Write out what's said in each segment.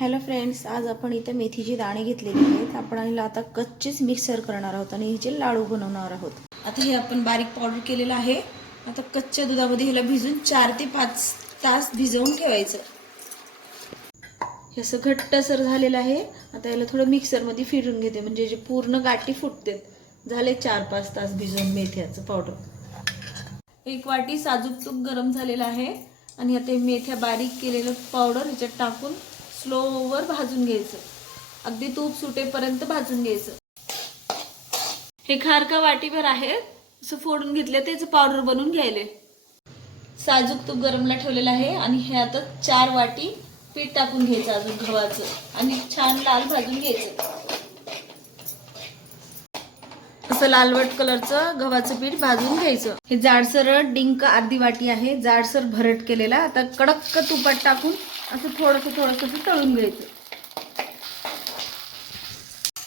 Hello friends, आज आपण इथे मेथीची दाणे घेतलेली आहेत. आपण हिला आता कच्चेच मिक्सर करणार आहोत आणि हिचे लाडू बनवणार आहोत. आता हे आपण बारीक पावडर केलेलं आहे. आता कच्च्या दुधामध्ये हिला भिजून 4 ते 5 तास भिजवून ठेवायचं. हे असं घट्टसर झालेलं आहे. आता याला थोडं मिक्सरमध्ये फिरून घेते, म्हणजे जे पूर्ण गाठी फुटते. झाले 4-5 तास भिजवून मेथ्याचं पावडर. 1 वाटी साजूक तूप गरम झालेलं आहे आणि आता मेथ्या बारीक केलेलं पावडर ह्याच्यात टाकून स्लोवर भाजून घ्यायचं. अगदी तूप सुटेपर्यंत भाजून घ्यायचं. हे खारका वाटीभर आहे, असं फोडून घेतलं त्याचं पावडर बनवून घ्यायले. साजूक तूप गरमला ठेवलेलं आहे आणि हे आता 4 वाटी पीठ टाकून घ्यायचं अजून गव्हाचं आणि छान लाल भाजून घ्यायचं. असं लालवट कलरचं गव्हाचं पीठ भाजून घ्यायचं. हे जाडसर डिंक अर्धी वाटी आहे, जाडसर भरट केलेला. आता कडक तुपात टाकून असं थोडंसं तळून घ्यायचं.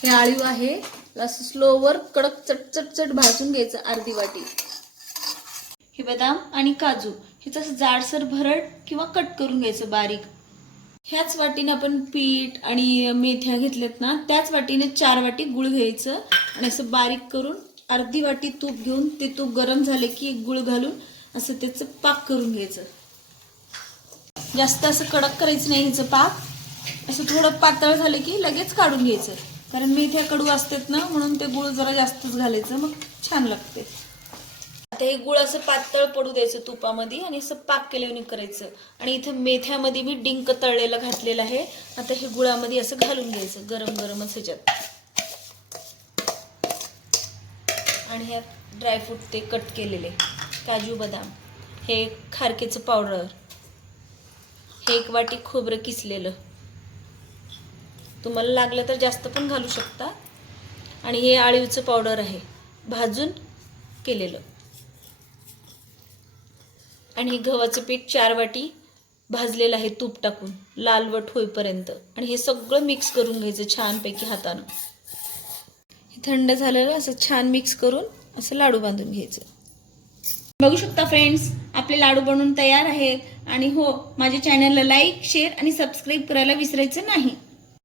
हे आळीव आहे, असं स्लोवर कडक चटचट भाजून घ्यायचं अर्धी वाटी. हे बदाम आणि काजू हे तसं जाडसर भरट किंवा कट करून घ्यायचं बारीक. ह्याच वाटीने आपण पीठ आणि मेथ्या घेतल्यात ना, त्याच वाटीने 4 वाटी गुळ घ्यायचं आणि असं बारीक करून अर्धी वाटी तूप घेऊन ते तूप गरम झाले की गुळ घालून असं त्याचं पाक करून घ्यायचं. जास्त असं कडक करायचं नाही ह्याचं पाक. असं थोडं पातळ झालं की लगेच काढून घ्यायचं, कारण मेथ्या कडू असतात ना, म्हणून ते गुळ जरा जास्तच घालायचं, मग छान लागते. आता हे गुळ असं पातळ पडू द्यायचं तुपामध्ये आणि असं पाक केल्याने करायचं. आणि इथं मेथ्यामध्ये मी डिंक तळलेला घातलेला आहे. आता हे गुळामध्ये असं घालून घ्यायचं गरमच ह्याच्यात. आणि ह्यात ड्रायफ्रूट ते कट केलेले काजू बदाम, हे खारकेचं पावडर, हे 1 वाटी खोबरं किसलेलं, तुम्हाला लागलं तर जास्त पण घालू शकता. आणि हे आळीवचं पावडर आहे भाजून केलेलं. आणि हे गव्हाचं पीठ 4 वाटी भाजलेलं आहे तूप टाकून लालवट होईपर्यंत. आणि हे सगळं मिक्स करून घ्यायचं छानपैकी हातानं. हे थंड झालेलं असं छान मिक्स करून असं लाडू बांधून घ्यायचं. बघू शकता फ्रेंड्स, आपले लाडू बनवून तयार आहेत. आणि हो, माझ्या चॅनलला लाईक, शेअर आणि सबस्क्राईब करायला विसरायचं नाही.